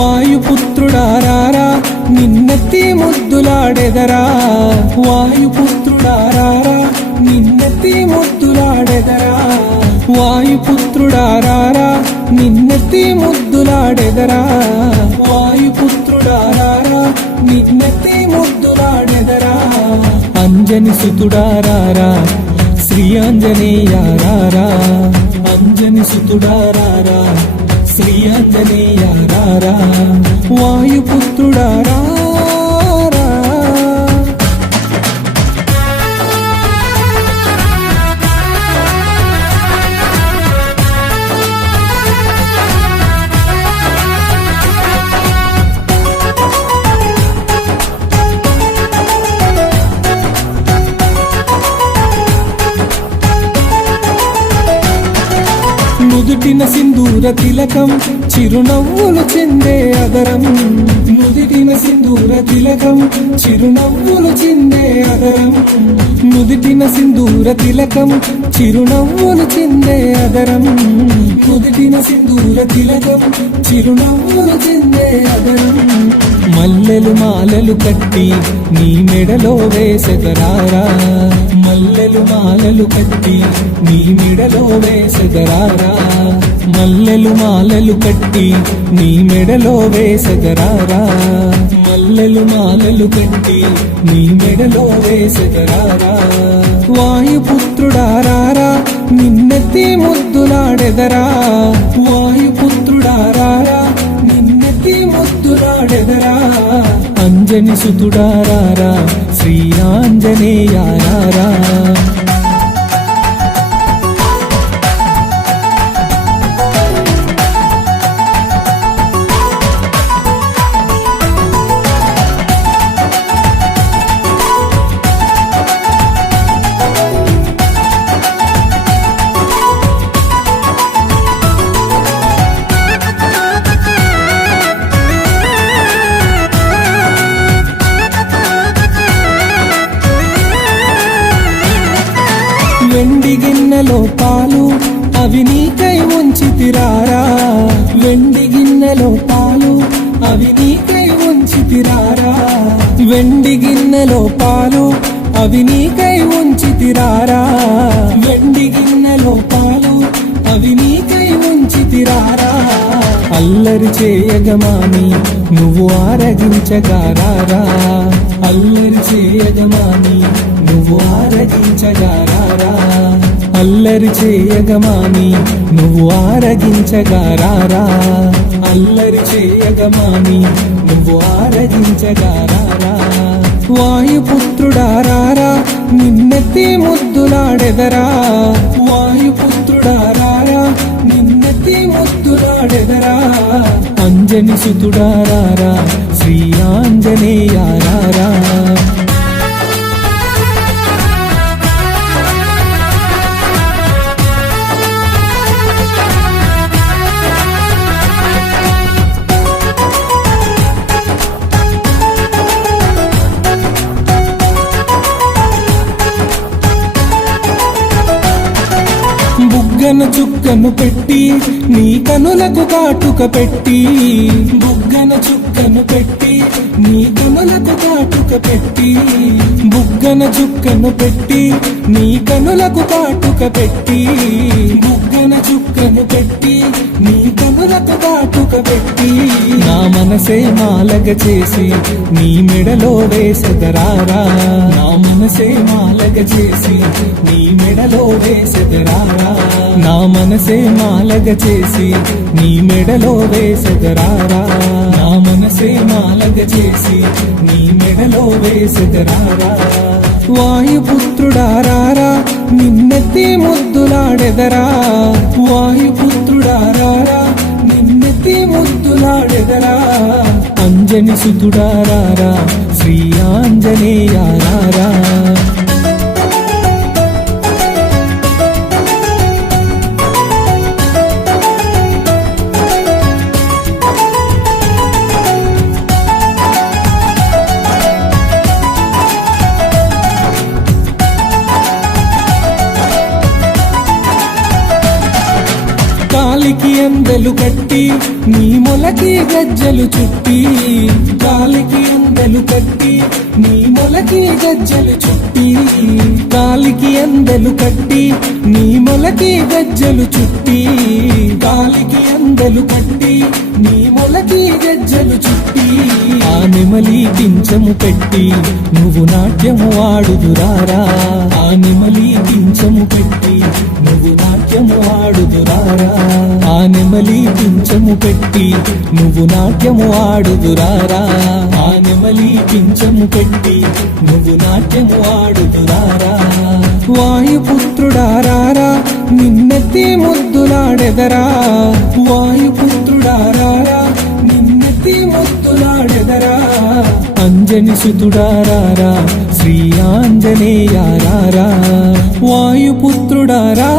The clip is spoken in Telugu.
వాయుపుత్రుడారారా నిన్నెత్తి ముద్దులాడెదరా వాయుపుత్రుడారారా నిన్నెత్తి ముద్దులాడెదరా వాయుపుత్రుడారారా నిన్నెత్తి ముద్దులాడెదరా వాయుపుత్రుడారారా నిన్నెత్తి ముద్దులాడెదరా అంజని సుతుడారారా శ్రీ ఆంజనేయారారా అంజని సుతుడారారా శ్రీ ఆంజనేయారారా వాయుపుత్రుడారారా నుదిటిన సింధూర తిలకం చిరునవ్వులు చిందే అదరం నుదిటిన సింధూర తిలకం చిరునవ్వులు చిందే అదరం నుదిటిన సింధూర తిలకం చిరునవ్వులు చిందే అదరం నుదిటిన సింధూర తిలకం చిరునవ్వులు చిందే అదరం మల్లెలు మాలలు కట్టి నీ మెడలో వేసెదరారా మల్లెలు మాలలు కట్టి నీ మెడలో వేసెదరారా మల్లెలు మాలలు కట్టి నీ మెడలో వేసెదరారా మల్లెలు మాలలు కట్టి నీ మెడలో వేసెదరారా వాయుపుత్రుడారారా నిన్నెత్తి ముద్దులాడెదరా వాయుపుత్రుడారారా నిన్నెత్తి ముద్దులాడెదరా అంజని సుతుడారారా శ్రీ ఆంజనేయారారా వెండి గిన్నెలో పాలు అవి నీకై ఉంచితిరారా వెండి గిన్నెలో పాలు అవి నీకై ఉంచితిరారా వెండి గిన్నెలో పాలు అవి నీకై ఉంచితిరారా వెండి గిన్నెలో పాలు అవి నీకై ఉంచితిరారా అల్లరి చేయగమాని నువ్వు ఆరగించగారారా అల్లరి చేయగమాని నువ్వు ఆరగించగారారా అల్లరి చేయగమాని నువ్వు ఆరగించగారారా అల్లరి చేయగమాని నువ్వు ఆరగించగారారా వాయుపుత్రుడారారా నిన్నెత్తి ముద్దులాడెదరా వాయుపుత్రుడారారా నిన్నెత్తి ముద్దులాడెదరా అంజని సుతుడారారా శ్రీ ఆంజనేయారారా బుగ్గన చుక్కను పెట్టి నీ కనులకు కాటుక పెట్టి బుగ్గన చుక్కను పెట్టి నీ కనులకు కాటుక పెట్టి బుగ్గన చుక్కను పెట్టి నీ కనులకు కాటుక పెట్టి బుగ్గన చుక్కను పెట్టి నీ కనులకు కాటుక పెట్టి నా మనసే మాలగ చేసి నీ మెడలో వేసెదరారా నా మనసే మాలగ చేసి నీ మెడలో వేసెదరారా నా మనసే మాలగ చేసి నీ మెడలో వేసెదరారా నా మనసే మాలగ చేసి నీ మెడలో వేసెదరారా వాయుపుత్రుడారారా నిన్నెత్తి ముద్దులాడెదరా వాయుపుత్రుడారారా నిన్నెత్తి ముద్దులాడెదరా అంజని సుతుడారారా శ్రీ ఆంజనేయారారా గాలికి అందెలు కట్టి నీ మొలకి గజ్జలు చుట్టి గాలికి అందెలు కట్టి నీ మొలకి గజ్జలు చుట్టి గాలికి అందెలు కట్టి నీ మొలకి గజ్జలు చుట్టి గాలికి అందెలు కట్టి నీ మొలకి గజ్జలు చుట్టి ఆ నెమలి పింఛము పెట్టి నువ్వు నాట్యము ఆడుదురారా ఆ నెమలి పింఛము పెట్టి నువ్వు నాట్యము ఆడుదురారా ఆ నెమలి పింఛము పెట్టి నువ్వు నాట్యము ఆడుదురారా ఆ నెమలి పింఛము పెట్టి నువ్వు నాట్యము ఆడుదురారా వాయుపుత్రుడారారా నిన్నెత్తి ముద్దులాడెదరా వాయుపుత్రుడారారా నిన్నెత్తి ముద్దులాడెదరా అంజని సుతుడారారా శ్రీ ఆంజనేయారారా వాయుపుత్రుడారా